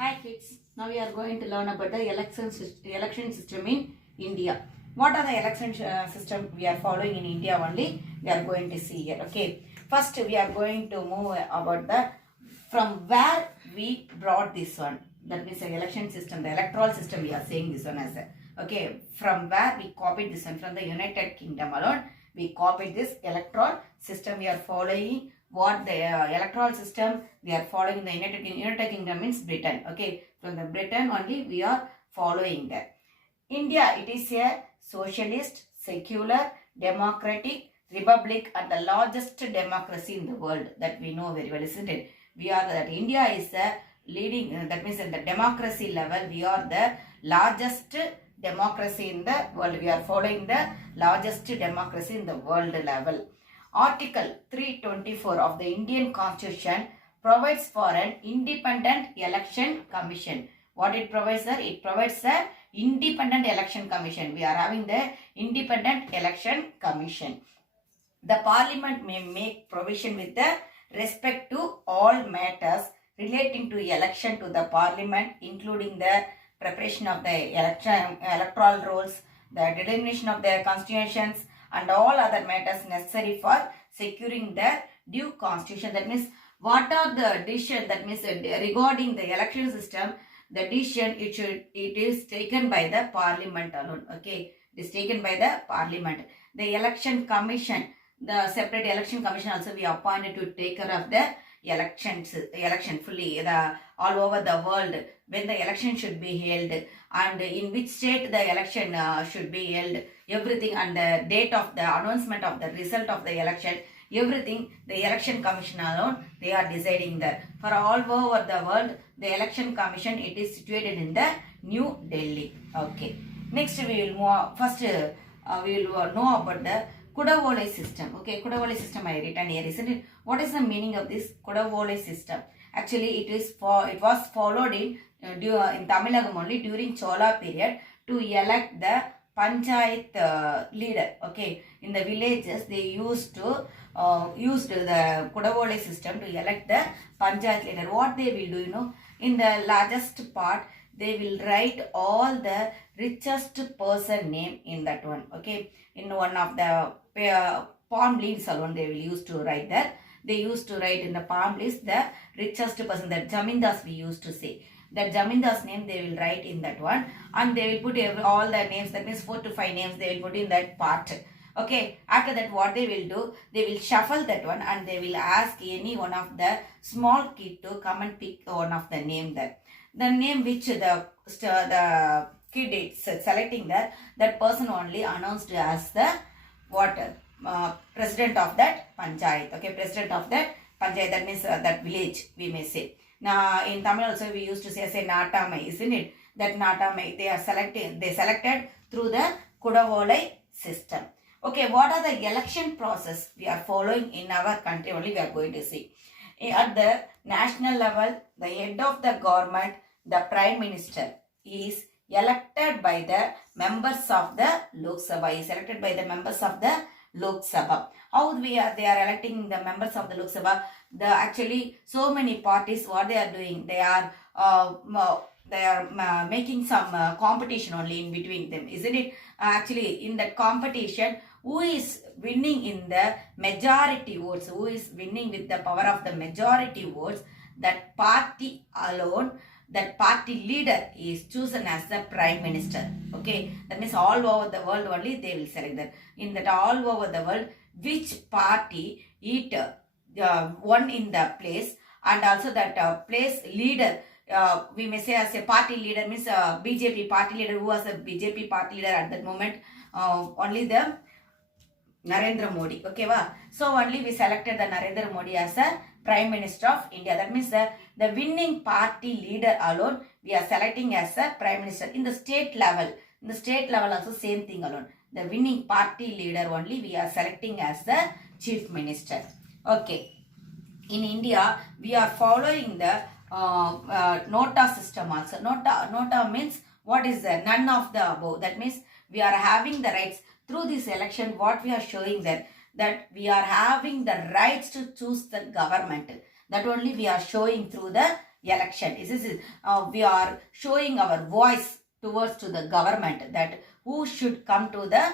Hi kids, now we are going to learn about the election system in India. What are the election system we are following in India only? We are going to see here. Okay, first we are going to move about the from where we brought this one. That means the election system, the electoral system. We are saying this one as a okay. From where we copied this one from the United Kingdom alone. We copied this electoral system. We are following what the electoral system we are following the United Kingdom means Britain. Okay, from the Britain only we are following that. India, it is a socialist, secular, democratic republic and the largest democracy in the world. That we know very well, isn't it? We are that India is the leading, that means in the democracy level, we are the largest democracy in the world. We are following the largest democracy in the world level. Article 324 of the Indian Constitution provides for an independent election commission. What it provides, sir? It provides the independent election commission. We are having the independent election commission. The parliament may make provision with the respect to all matters relating to election to the parliament, including the preparation of the electoral rolls, the determination of the constitutions, and all other matters necessary for securing the due constitution. That means what are the decision, that means regarding the election system, the decision it is taken by the parliament alone. Okay, it is taken by the parliament. The election commission, the separate election commission also we appointed to take care of the election fully all over the world, when the election should be held and in which state the election should be held, everything, and the date of the announcement of the result of the election, everything the election commission alone they are deciding that. For all over the world, the election commission, it is situated in the New Delhi. Okay, next we will move. First we will know about the Kudavole system. Okay, Kudavole system I written here, isn't it? What is the meaning of this Kudavole system? Actually, it was followed in Tamil Nadu only during Chola period to elect the panchayat leader. Okay, in the villages they used the Kudavole system to elect the panchayat leader. What they will do, in the largest part they will write all the richest person name in that one. Okay, in one of the palm leaves alone they will use to write that. They used to write in the palm leaves the richest person, that Jamindas we used to say. That Jamindas name they will write in that one, and they will put all the names, that means 4 to 5 names they will put in that part. Okay, after that what they will do, they will shuffle that one and they will ask any one of the small kid to come and pick one of the name that. The name which the kid is selecting that person only announced as the president of that panchayat. Okay, president of that panchayat, that means that village we may say. Now in Tamil also we used to say Natamai, isn't it? That Natamai they selected through the Kudavole system. Okay, what are the election process we are following in our country only we are going to see. At the national level, the head of the government, the prime minister, is elected by the members of the Lok Sabha. Is elected by the members of the Lok Sabha. How they are electing the members of the Lok Sabha? Actually so many parties, what they are doing, they are making some competition only in between them, isn't it? Actually in that competition, who is winning in the majority votes, who is winning with the power of the majority votes, that party alone, that party leader is chosen as the prime minister. Okay, that means all over the world only they will select that. In that all over the world, which party it won in the place, and also that place leader, we may say as a party leader means BJP party leader. Who was a BJP party leader at that moment? Only the Narendra Modi. Okay, so only we selected the Narendra Modi as a Prime Minister of India. That means the winning party leader alone we are selecting as a Prime Minister. In the state level, also same thing alone. The winning party leader only we are selecting as the Chief Minister. Okay, in India we are following the Nota system also. Nota means what is the none of the above. That means we are having the rights through this election. What we are showing that we are having the rights to choose the government. That only we are showing through the election. This is we are showing our voice towards to the government that who should come to the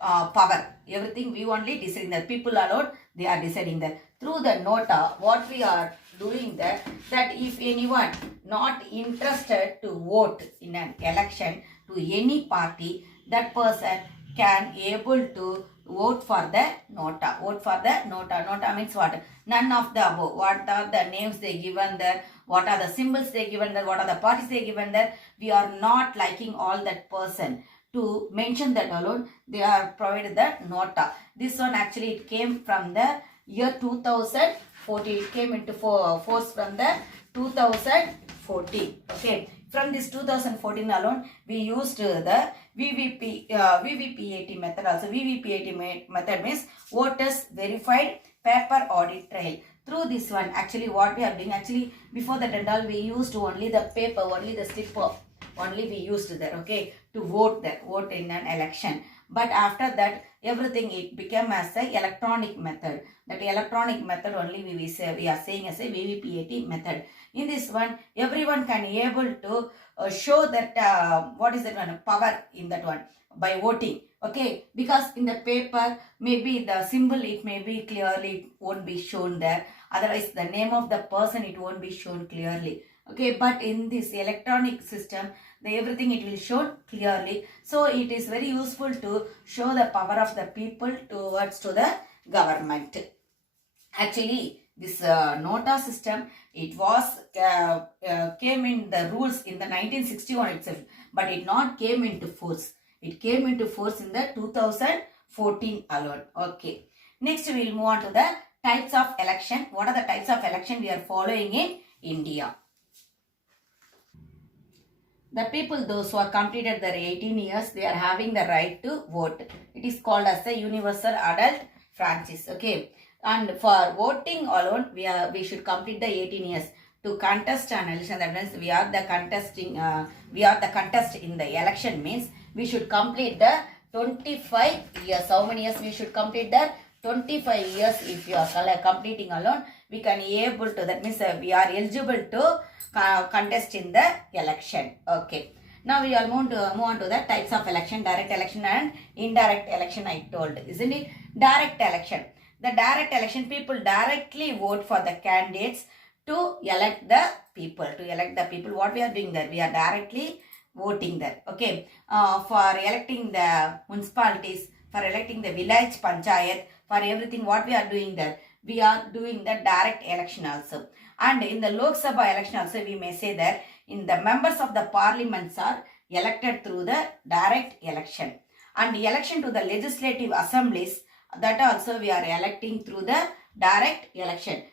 power. Everything we only deciding that people alone they are deciding that through the nota. What we are doing that if anyone not interested to vote in an election to any party, that person can able to vote for the nota. Vote for the nota. Nota means what? None of the above. What are the names they given there? What are the symbols they given there? What are the parties they given there? We are not liking all that person. To mention that alone, they are provided the nota. This one actually it came from the year 2014. It came into force from the 2014. Okay. From this 2014 alone, we used the VVPAT method also. VVPAT method means voters verified paper audit trail. Through this one, actually what we are doing, actually before that and all, we used only the paper, only the slip only we used there, okay, to vote in an election. But after that, everything it became as a electronic method. That electronic method only we are saying as a VVPAT method. In this one, everyone can able to show that what is that one power in that one by voting. Okay, because in the paper maybe the symbol it may be clearly it won't be shown there. Otherwise, the name of the person it won't be shown clearly. Okay, but in this electronic system, everything it will show clearly. So it is very useful to show the power of the people towards to the government. Actually, this nota system, it was came in the rules in the 1961 itself, but it not came into force. It came into force in the 2014 alone. Okay. Next, we will move on to the types of election. What are the types of election we are following in India? The people, those who are completed their 18 years, they are having the right to vote. It is called as the universal adult franchise. Okay. And for voting alone, we should complete the 18 years. To contest an election, that means we are the contest in the election means we should complete the 25 years. How many years we should complete that? 25 years. If you are completing alone, we can able to, that means we are eligible to contest in the election. Okay. Now we are move on to the types of election, direct election and indirect election I told, isn't it? Direct election. The direct election, people directly vote for the candidates to elect the people. What we are doing there? We are directly voting there. Okay. For electing the municipalities, for electing the village panchayat, for everything what we are doing there, we are doing the direct election also. And in the Lok Sabha election also, we may say that in the members of the parliaments are elected through the direct election. And the election to the legislative assemblies, that also we are electing through the direct election.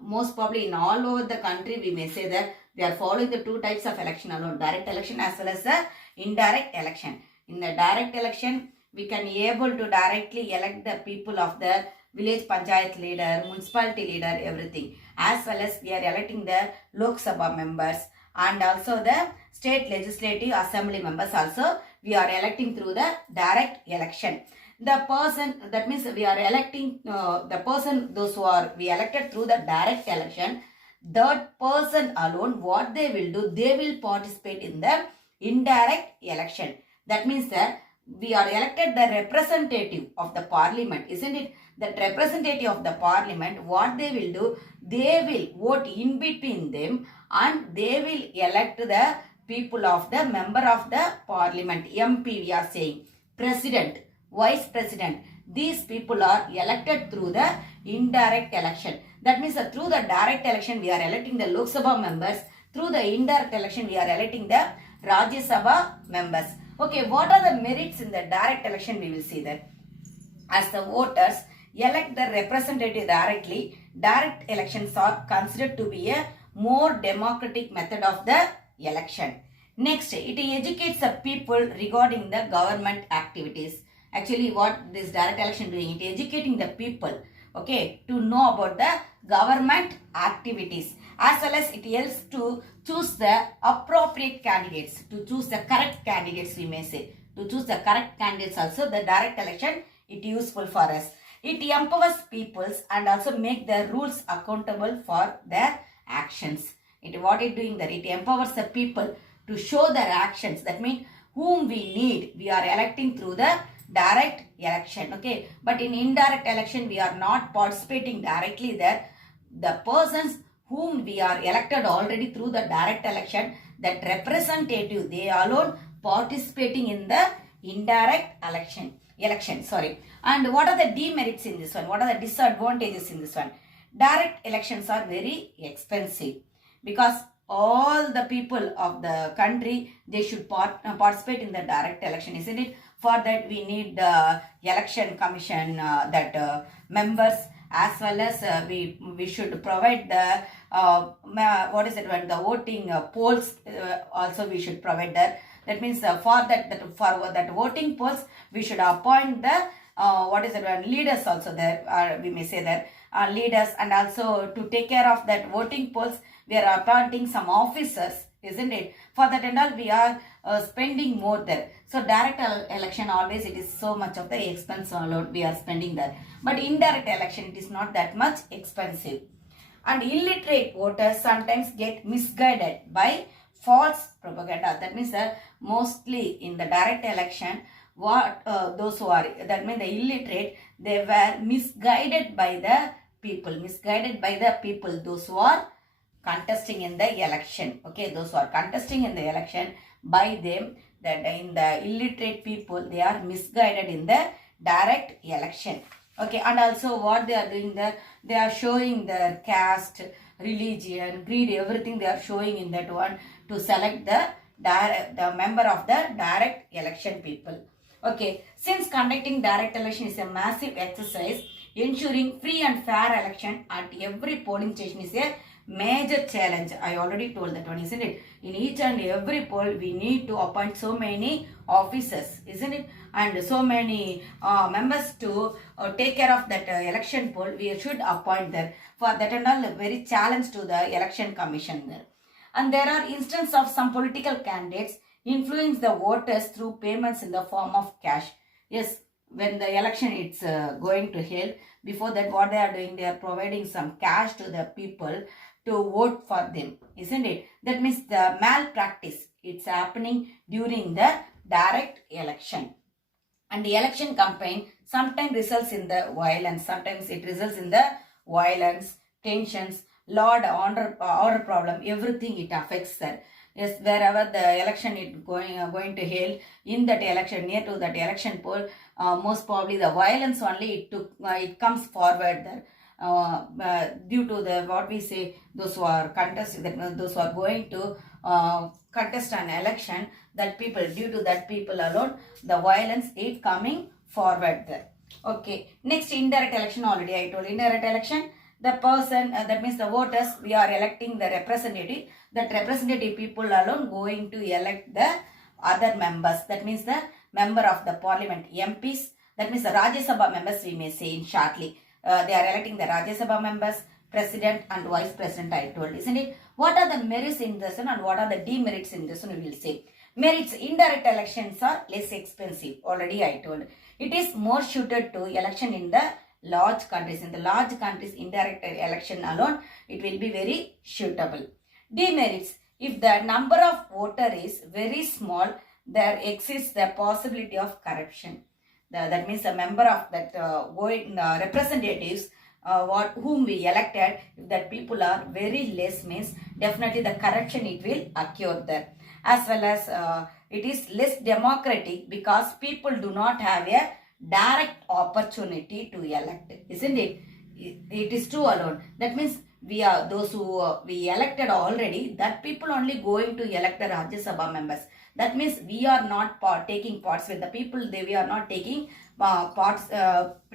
Most probably in all over the country, we may say that they are following the two types of election alone, direct election as well as the indirect election. In the direct election, we can able to directly elect the people of the village panchayat leader, municipality leader, everything. As well as we are electing the Lok Sabha members and also the state legislative assembly members also we are electing through the direct election. The person, that means we are electing the person, those who are we elected through the direct election, that person alone, what they will do, they will participate in the indirect election. That means that we are elected the representative of the parliament, isn't it? That representative of the parliament, what they will do, they will vote in between them and they will elect the people of the member of the parliament, MP we are saying, president, vice president. These people are elected through the indirect election. That means that through the direct election we are electing the Lok Sabha members. Through the indirect election we are electing the Rajya Sabha members. Okay, what are the merits in the direct election? We will see that. As the voters elect the representative directly, direct elections are considered to be a more democratic method of the election. Next, it educates the people regarding the government activities. Actually, what this direct election doing? It educating the people, okay, to know about the government activities, as well as it helps to choose the appropriate candidates, to choose the correct candidates, we may say. To choose the correct candidates also, the direct election, it useful for us. It empowers peoples and also make the rules accountable for their actions. what it doing that it empowers the people to show their actions. That means whom we need, we are electing through the direct election. Okay, but in indirect election we are not participating directly there. The persons whom we are elected already through the direct election, that representative, they alone participating in the indirect election. Sorry. And what are the demerits in this one? What are the disadvantages in this one? Direct elections are very expensive because all the people of the country, they should participate in the direct election, isn't it? For that we need the election commission members, as well as we should provide the the voting polls also we should provide that. That means for that voting polls we should appoint the leaders also there, we may say that leaders, and also to take care of that voting polls we are appointing some officers, isn't it? For that and all we are spending more there. So direct election always it is so much of the expense alone we are spending there. But indirect election it is not that much expensive. And illiterate voters sometimes get misguided by false propaganda. That means that mostly in the direct election, those who are, that means the illiterate, they were misguided by the people, those who are contesting in the election. Okay, those who are contesting in the election, by them, that in the illiterate people, they are misguided in the direct election. Okay, and also what they are doing there, they are showing their caste, religion, creed, everything they are showing in that one to select the member of the direct election people. Okay, since conducting direct election is a massive exercise, ensuring free and fair election at every polling station is a major challenge. I already told that one, isn't it? In each and every poll, we need to appoint so many officers, isn't it? And so many members to take care of that election poll, we should appoint there. For that and all, very challenge to the election commission there. And there are instances of some political candidates influence the voters through payments in the form of cash. Yes, when the election is going to held, before that what they are doing, they are providing some cash to the people to vote for them, isn't it? That means the malpractice, it's happening during the direct election. And the election campaign sometimes results in the violence, sometimes it results in the violence, tensions, law order problem, everything it affects that. Yes, wherever the election is going to held, in that election, near to that election poll, most probably the violence only it comes forward there. Due to the what we say, those who are contesting, those who are going to contest an election, that people, due to that people alone, the violence is coming forward there. Okay, next indirect election, already I told indirect election, the person, that means the voters, we are electing the representative, that representative people alone going to elect the other members, that means the member of the parliament, MPs, that means the Rajya Sabha members, we may say in shortly. They are electing the Rajya Sabha members, president and vice president, I told, isn't it? What are the merits in this one and what are the demerits in this one, we will say. Merits, indirect elections are less expensive, already I told. It is more suited to election in the large countries. In the large countries, indirect election alone, it will be very suitable. Demerits, if the number of voter is very small, there exists the possibility of corruption. That means a member of that representatives whom we elected, if that people are very less, means definitely the corruption it will occur there. As well as it is less democratic because people do not have a direct opportunity to elect, isn't it? It is true alone. That means we are those who we elected already, that people only going to elect the Rajya Sabha members. That means we are not taking parts with the people. We are not taking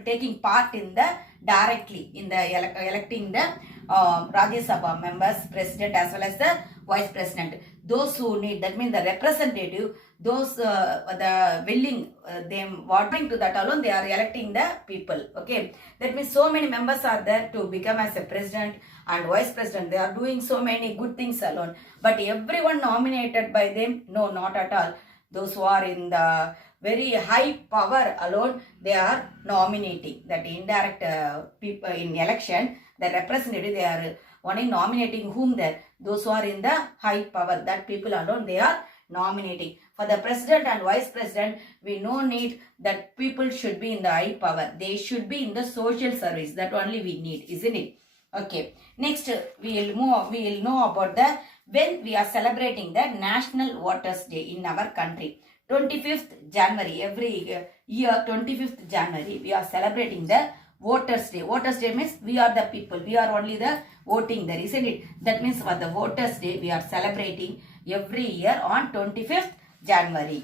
taking part in the directly in the electing the Rajya Sabha members, president as well as the vice president. Those who need, that means the representative, those the willing them voting to that alone, they are electing the people. Okay, that means so many members are there to become as a president and vice president. They are doing so many good things alone, but everyone nominated by them, no, not at all. Those who are in the very high power alone, they are nominating that indirect people in election, the representative, they are only nominating whom there? Those who are in the high power, that people alone they are nominating. For the president and vice president, we no need that people should be in the high power. They should be in the social service. That only we need, isn't it? Okay. Next, we will know about the when we are celebrating the National Voters Day in our country. 25th January, every year 25th January, we are celebrating the Voters Day. Voters Day means we are the people. We are only the voting there, isn't it? That means for the Voters Day, we are celebrating every year on 25th January.